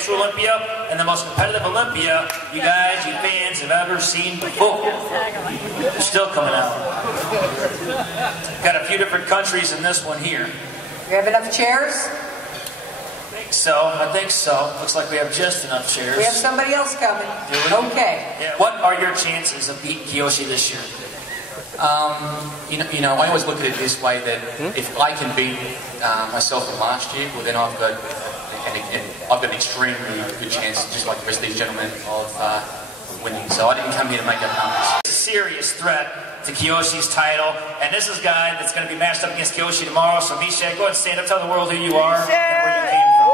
natural Olympia and the most competitive Olympia you guys, you fans, have ever seen before. They're still coming out. Got a few different countries in this one here. We have enough chairs? I think so. Looks like we have just enough chairs. We have somebody else coming. Okay. Yeah. What are your chances of beating Kiyoshi this year? You know, I always look at it this way, that if I can beat myself from last year, well then I've got an extremely good chance, just like the rest of these gentlemen, of winning. So I didn't come here to make up numbers. It's a serious threat to Kiyoshi's title, and this is a guy that's going to be matched up against Kiyoshi tomorrow. So Misha, go ahead and stand up, tell the world who you are and where you came from.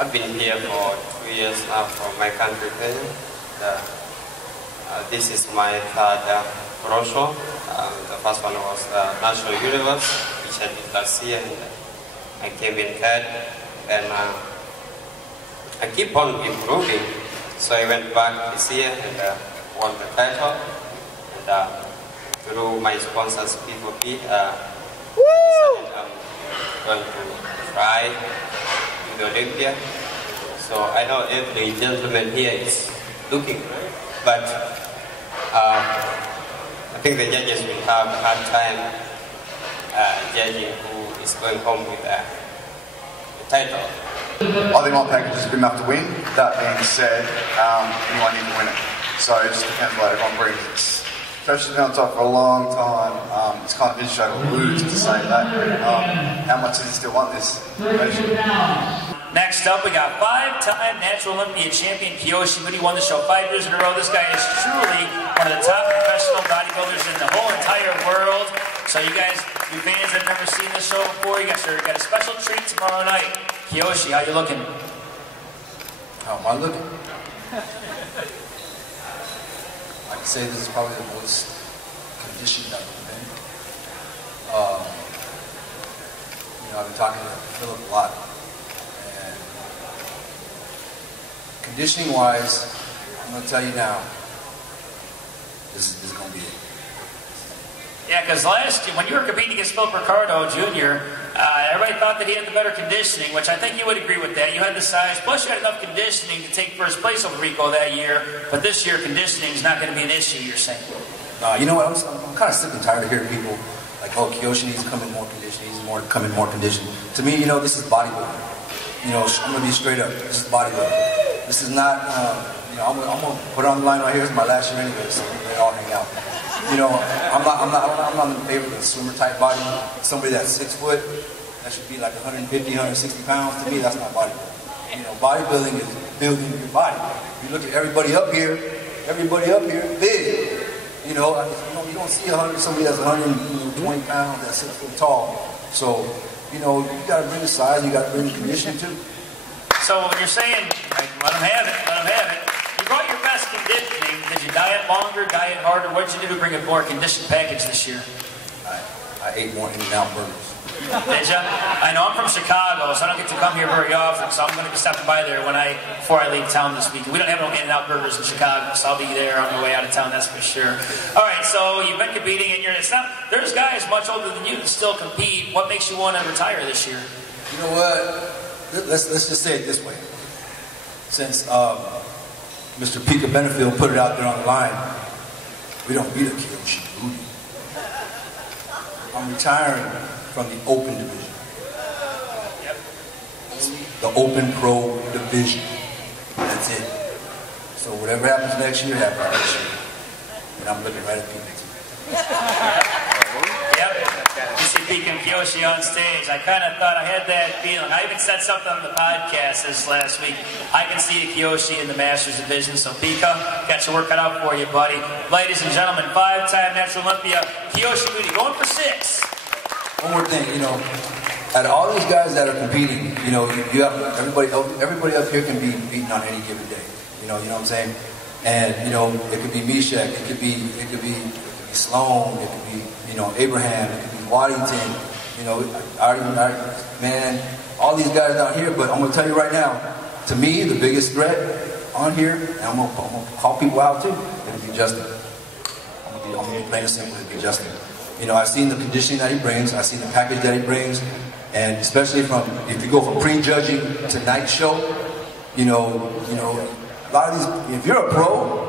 I've been here for 2 years now from my country, Kenya. This is my third pro show. The first one was National Universe, which I did last year, and I came in third. And I keep on improving, so I went back this year and won the title. And through my sponsors, P4P, I decided I'm going to try in the Olympia. So I know every gentleman here is looking, but I think the judges will have a hard time judging who is going home with the title. I think my package is good enough to win. That being said, anyone need to win it. So it just depends what everyone brings. Coach has been on top for a long time. It's kind of interesting to lose to say that. How much does he still want this? Next up, we got 5-time Natural Olympia champion Kiyoshi Moody. Won the show 5 years in a row. This guy is truly one of the top professional bodybuilders in the whole entire world. So you guys, you fans that have never seen this show before, you guys got a special treat tomorrow night. Kiyoshi, how you looking? How am I looking? I can say this is probably the most conditioned I've ever been. You know, I've been talking to Philip a lot. Conditioning-wise, I'm going to tell you now, this is going to be it. Yeah, because last year, when you were competing against Philip Ricardo Jr., everybody thought that he had the better conditioning, which I think you would agree with that. You had the size, plus you had enough conditioning to take first place over Rico that year, but this year conditioning is not going to be an issue, you're saying. You know what, I'm kind of sick and tired of hearing people like, oh, Kiyoshi needs to come in more conditioned, coming more conditioned. To me, you know, this is bodybuilding. You know, I'm going to be straight up, this is bodybuilding. This is not, you know, I'm going to put it on the line right here. It's my last year anyway, so they all hang out. You know, I'm not in favor of the swimmer type body. Somebody that's 6 foot, that should be like 150, 160 pounds. To me, that's not bodybuilding. You know, bodybuilding is building your body. You look at everybody up here big. You know, you don't see somebody that's 120 pounds, that's 6 foot tall. So, you know, you got to bring the size, you got to bring the conditioning too. So you're saying, let them have it. You brought your best conditioning. Did you diet longer, diet harder? What did you do to bring a more conditioned package this year? I ate more In-N-Out burgers. Did you? I know I'm from Chicago, so I don't get to come here very often, so I'm going to be stopping by there before I leave town this week. We don't have no In-N-Out burgers in Chicago, so I'll be there on the way out of town, that's for sure. All right, so you've been competing, and there's guys much older than you that still compete. What makes you want to retire this year? You know what? Let's just say it this way. Since Mr. Pika Benefield put it out there on the line, we don't beat a Kiyoshi Moody. I'm retiring from the open division. Yep. The open pro division. That's it. So whatever happens next year, happens next year. And I'm looking right at Pika. Yep. You see Pika and Kiyoshi on stage. I kind of thought I had that feeling. I even said something on the podcast this last week. I can see a Kiyoshi in the Masters division. So Pika, got your work cut out for you, buddy. Ladies and gentlemen, 5-time Natural Olympia, Kiyoshi Moody, going for 6. One more thing, you know, out of all these guys that are competing, you know, you have everybody up here can be beaten on any given day. You know what I'm saying? And you know, it could be Meshach, it could be Sloan, it could be, you know, Abraham, it could be Waddington, you know, man, all these guys down here. But I'm gonna tell you right now, to me, the biggest threat on here, and I'm gonna call people out too, it'll be Justin. I'm gonna be plain and simple, it'll be Justin. You know, I've seen the conditioning that he brings, I've seen the package that he brings, And especially if you go from pre-judging to night show, you know, a lot of these, if you're a pro,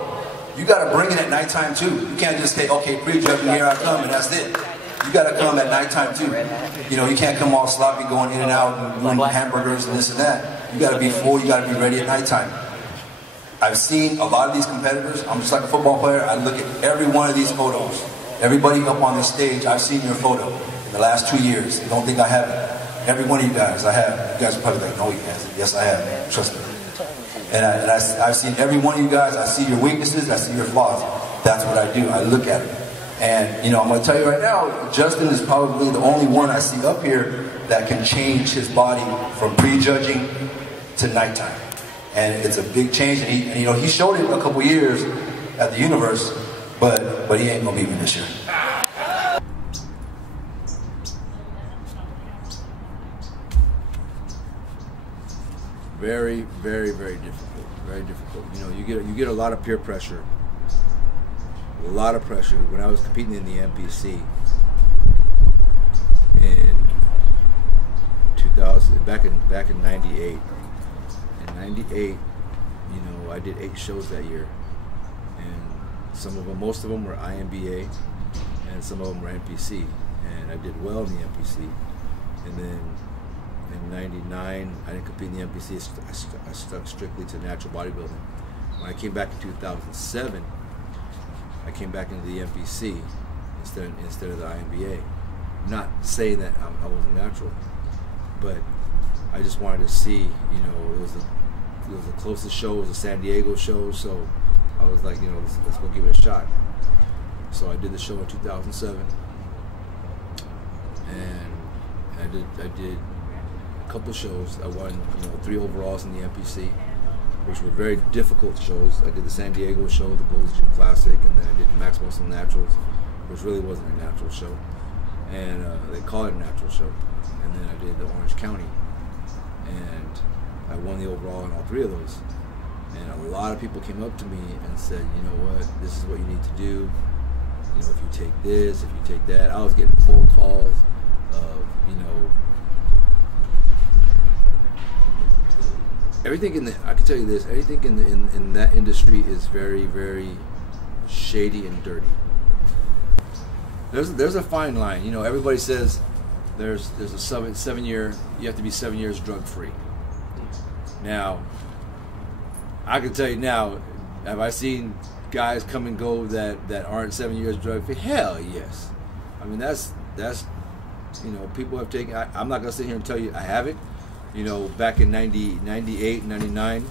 you got to bring it at nighttime too. You can't just say, okay, pre-judging, here I come, and that's it. You got to come at nighttime too. You know, you can't come all sloppy going in and out and doing hamburgers and this and that. You got to be full, you got to be ready at nighttime. I've seen a lot of these competitors. I'm just like a football player. I look at every one of these photos. Everybody up on this stage, I've seen your photo in the last 2 years. Don't think I haven't. Every one of you guys, I have. You guys are probably like, no, you haven't. Yes, I have. Trust me. And I've seen every one of you guys. I see your weaknesses. I see your flaws. That's what I do. I look at it. And, you know, I'm going to tell you right now, Justin is probably the only one I see up here that can change his body from pre-judging to nighttime. And it's a big change. And you know, he showed it a couple years at the Universe, but he ain't going to beat me this year. Very, very, very difficult. Very difficult. You know, you get a lot of peer pressure. A lot of pressure. When I was competing in the NPC in 2000, back in '98. In '98, you know, I did 8 shows that year, and most of them were IMBA, and some of them were NPC, and I did well in the NPC. And then in '99, I didn't compete in the NPC. I stuck strictly to natural bodybuilding. When I came back in 2007, I came back into the NPC instead of the IMBA. Not saying that I wasn't natural, but I just wanted to see. You know, it was the closest show. It was a San Diego show, so I was like, you know, let's go give it a shot. So I did the show in 2007, and I did a couple shows. I won, you know, 3 overalls in the NPC, which were very difficult shows. I did the San Diego show, the Gold's Gym Classic, and then I did Max Muscle Naturals, which really wasn't a natural show, and they call it a natural show. And then I did the Orange County, and I won the overall in all 3 of those. And a lot of people came up to me and said, you know what, this is what you need to do. You know, if you take this, if you take that. I was getting phone calls of, you know, everything in the, I can tell you this, everything in that industry is very, very shady and dirty. There's a fine line. You know, everybody says there's a 7 year, you have to be 7 years drug free. Now, I can tell you now, have I seen guys come and go that aren't 7 years drug free? Hell yes. I mean, that's you know, people have taken, I'm not gonna sit here and tell you I haven't. You know, back in 98, 99,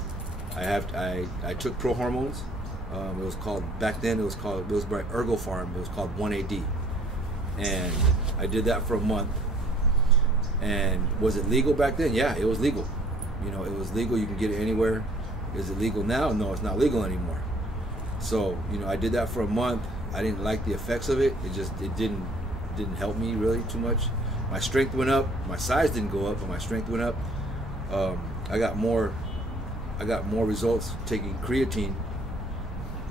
I took pro hormones. It was called, back then it was by Ergo Farm, it was called 1AD. And I did that for a month. And was it legal back then? Yeah, it was legal. You know, it was legal, you can get it anywhere. Is it legal now? No, it's not legal anymore. So, you know, I did that for a month. I didn't like the effects of it. It didn't help me really too much. My strength went up. My size didn't go up, but my strength went up. I got more results taking creatine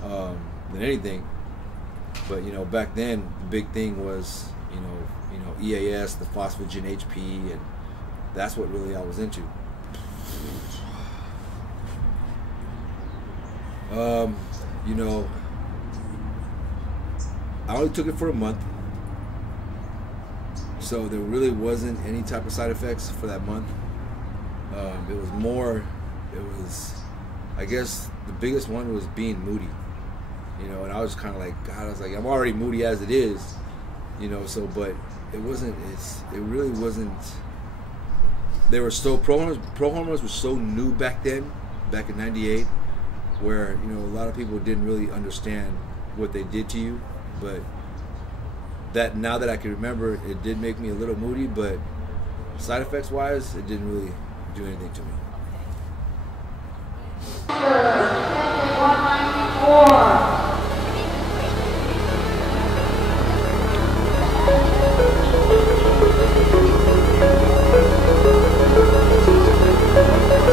than anything. But you know, back then the big thing was you know EAS, the phosphagen HP, and that's what really I was into. You know, I only took it for a month. So there really wasn't any type of side effects for that month. I guess the biggest one was being moody. You know, and I was kind of like, God, I was like, I'm already moody as it is. You know, so, but it really wasn't, they were so, pro hormones were so new back then, back in 98, where, you know, a lot of people didn't really understand what they did to you, but that now that I can remember, it did make me a little moody, but side effects wise, it didn't really do anything to me.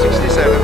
67.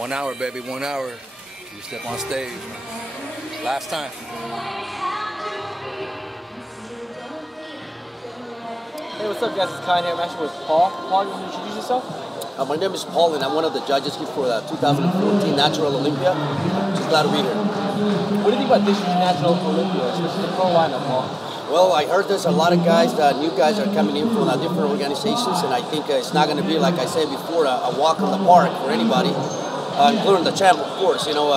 1 hour, baby, 1 hour. You step on stage. Last time. Hey, what's up, guys? It's Kyle here. I'm actually with Paul. Paul, you want to introduce yourself? My name is Paul, and I'm one of the judges here for the 2014 Natural Olympia. Just glad to be here. What do you think about this year's Natural Olympia, especially the pro lineup, Paul? Well, I heard there's a lot of guys, new guys are coming in from different organizations, and I think it's not going to be, like I said before, a walk on the park for anybody, including the champ, of course, you know,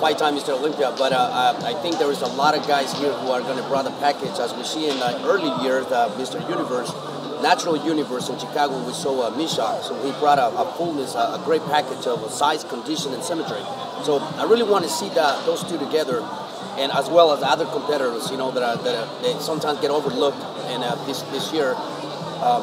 five-time Mr. Olympia. But I think there is a lot of guys here who are going to bring the package, as we see in the early years, Mr. Universe, Natural Universe in Chicago, we saw Misha. So he brought a fullness, a great package of size, condition, and symmetry. So I really want to see those two together, and as well as other competitors, you know, that they sometimes get overlooked. And this year,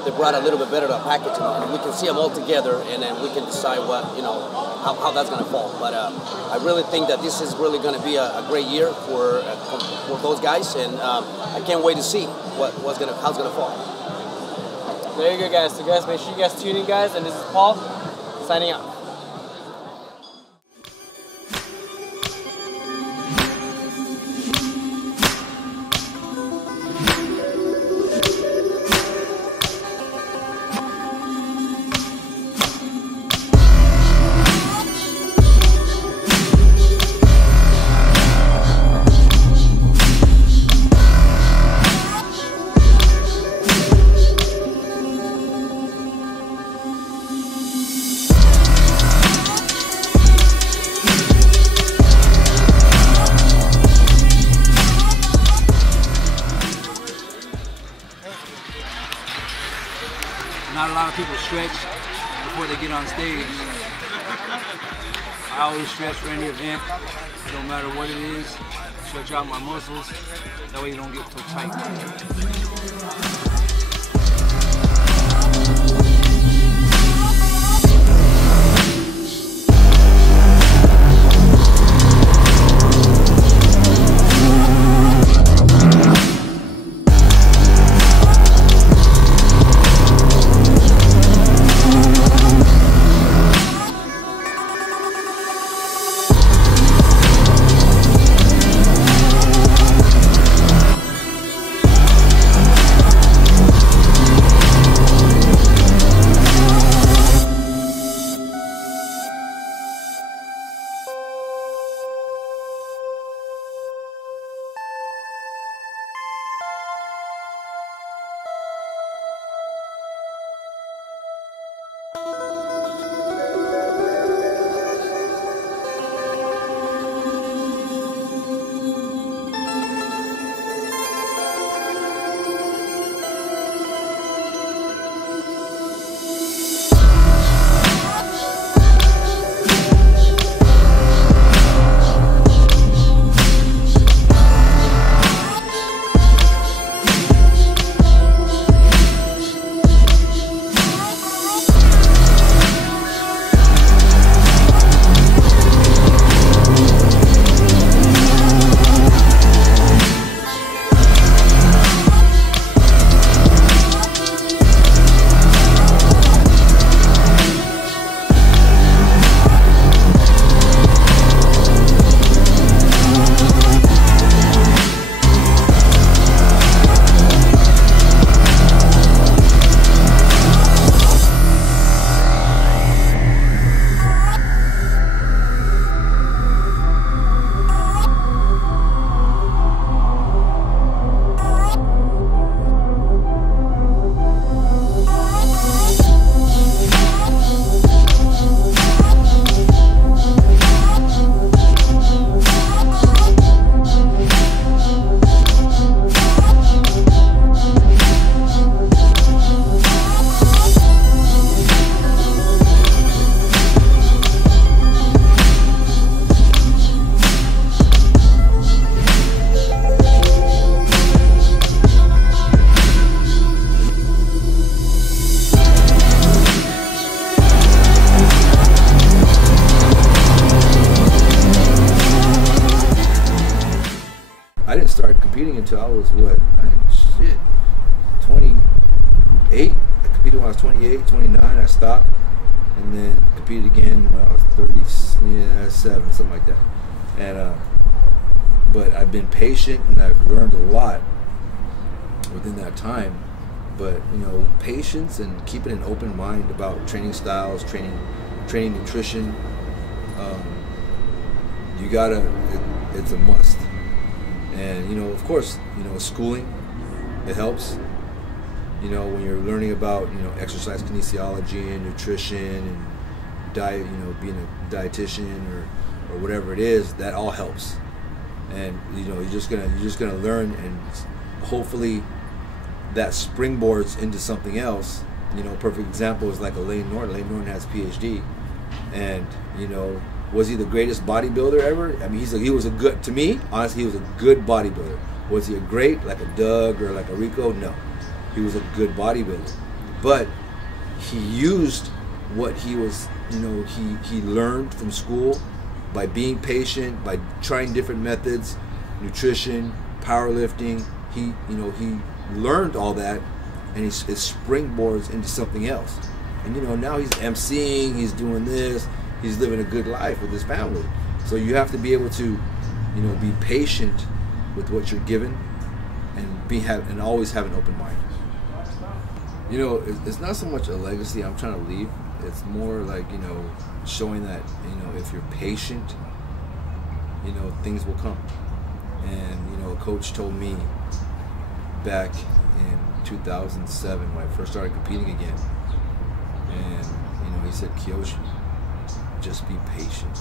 they brought a little bit better package, and we can see them all together, and then we can decide what, you know, how that's going to fall. But I really think that this is really going to be a great year for those guys, and I can't wait to see how it's going to fall. There you go, guys. So, guys, make sure you guys tune in, guys. And this is Paul, signing out. Not a lot of people stretch before they get on stage. I always stretch for any event, no matter what it is. Stretch out my muscles, that way you don't get so tight. I didn't start competing until I was, 28. I competed when I was 28, 29. I stopped. and then competed again when I was 37, something like that. And but I've been patient, and I've learned a lot within that time. But you know, patience and keeping an open mind about training styles, training nutrition. You gotta, it's a must. And you know, of course, you know, schooling, it helps. You know, when you're learning about, you know, exercise kinesiology and nutrition and diet, you know, being a dietitian or whatever it is, that all helps. And you know, you're just gonna learn, and hopefully that springboards into something else. You know, a perfect example is like a Lane Norton. Lane Norton has PhD, and you know, was he the greatest bodybuilder ever? I mean, he was a good, to me, honestly, he was a good bodybuilder. Was he a great, like a Doug or like a Rico? No. He was a good bodybuilder. But he used what he was, you know, he learned from school by being patient, by trying different methods, nutrition, powerlifting. He learned all that, and it springboards into something else. And you know, now he's emceeing, he's doing this, he's living a good life with his family. So you have to be able to, you know, be patient with what you're given, and always have an open mind. You know, it's not so much a legacy I'm trying to leave. It's more like, you know, showing that, you know, if you're patient, you know, things will come. And, you know, a coach told me back in 2007 when I first started competing again, and, you know, he said, Kiyoshi, just be patient.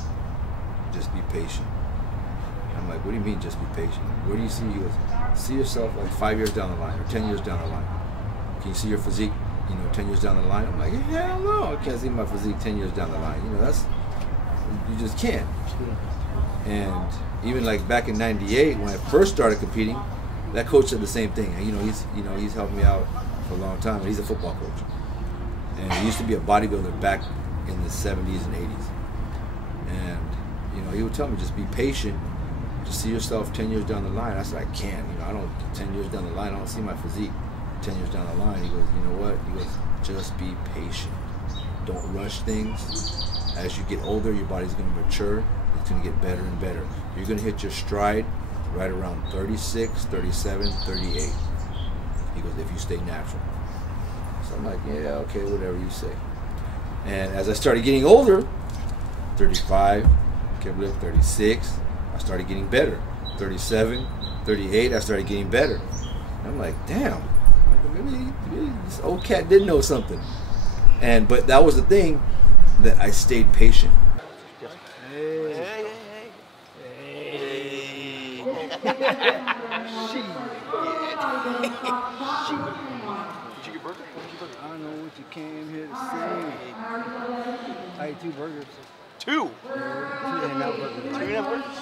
Just be patient. I'm like, what do you mean just be patient? Where do you see you? See yourself like 5 years down the line or 10 years down the line. Can you see your physique, you know, 10 years down the line? I'm like, hell no, I can't see my physique 10 years down the line. You know, you just can't. And even like back in '98 when I first started competing, that coach said the same thing. And, he's helped me out for a long time. He's a football coach. And he used to be a bodybuilder back in the 70s and 80s. And, you know, he would tell me, just be patient. Just see yourself 10 years down the line. I said, I can't. You know, I don't, 10 years down the line, I don't see my physique 10 years down the line. He goes, you know what? He goes, just be patient. Don't rush things. As you get older, your body's going to mature. It's going to get better and better. You're going to hit your stride right around 36, 37, 38. He goes, if you stay natural. So I'm like, yeah, okay, whatever you say. And as I started getting older, 35, kept living 36, I started getting better. 37, 38, I started getting better. And I'm like, damn, maybe this old cat did know something. But that was the thing, that I stayed patient. Hey. Hey. Hey. Did you get burger? I don't know what you came here to say. I ate 2 burgers. 2? 2 In-N-Out burgers. 2 In-N-Out burgers?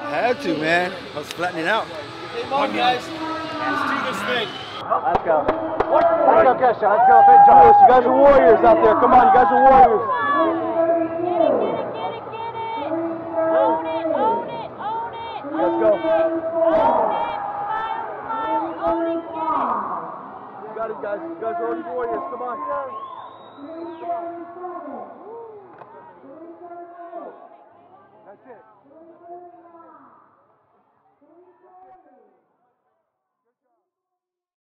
I had to, man. I was flattening out. Come on, guys. Let's do this thing. Let's go. Let's go, Kesha. Let's go. You guys are warriors out there. Come on, you guys are warriors. Let's go. You got it, guys. You guys are already warriors. Come on. That's it.